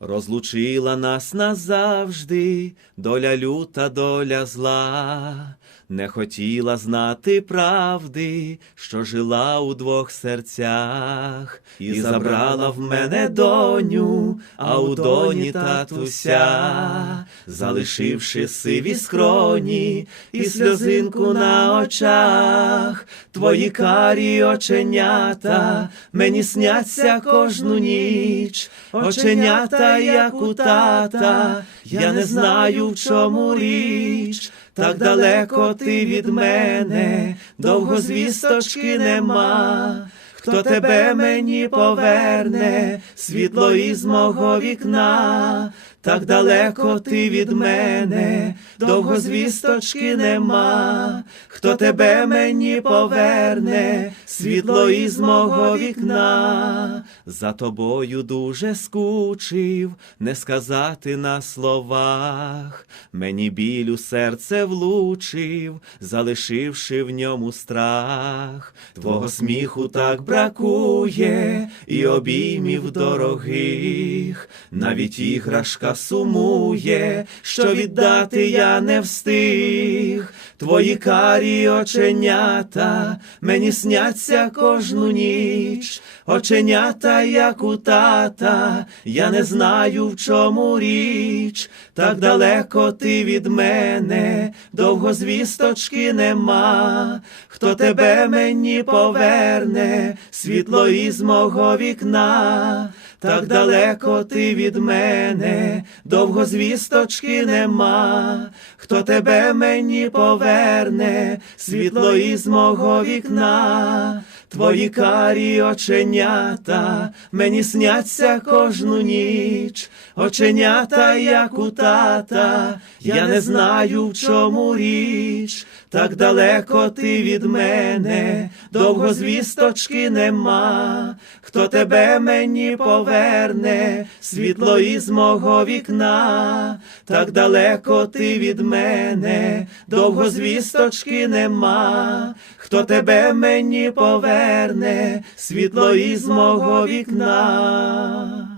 Розлучила нас назавжди, доля люта, доля зла, не хотіла знати правди, що жила у двох серцях, і забрала в мене доню, а у доні татуся, залишивши сиві скроні і сльозинку на очах, твої карі оченята мені сняться кожну ніч, оченята, як у тата, я не знаю, в чому річ. Так далеко ти від мене, довго звісточки нема. Хто тебе мені поверне, світло із мого вікна, так далеко ти від мене, довго звісточки нема. Хто тебе мені поверне, світло із мого вікна, за тобою дуже скучив, не сказати на словах. Мені біль у серце влучив, залишивши в ньому страх. Твого сміху так бракує, і обіймів дорогих, навіть іграшка сумує, що віддати я не встиг. Твої карі оченята мені сняться кожну ніч, оченята, як у тата, я не знаю, в чому річ, так далеко ти від мене, довго звісточки нема. Хто тебе мені поверне, світло із мого вікна, так далеко ти від мене, довго звісточки нема. Хто тебе мені поверне, світло із мого вікна, твої карі оченята мені сняться кожну ніч, оченята, як у тата, я не знаю, в чому річ, так далеко ти від мене, довго звісточки нема. Хто тебе мені поверне, світло із мого вікна, так далеко ти від мене, довго звісточки нема. Хто тебе мені поверне, світло із мого вікна.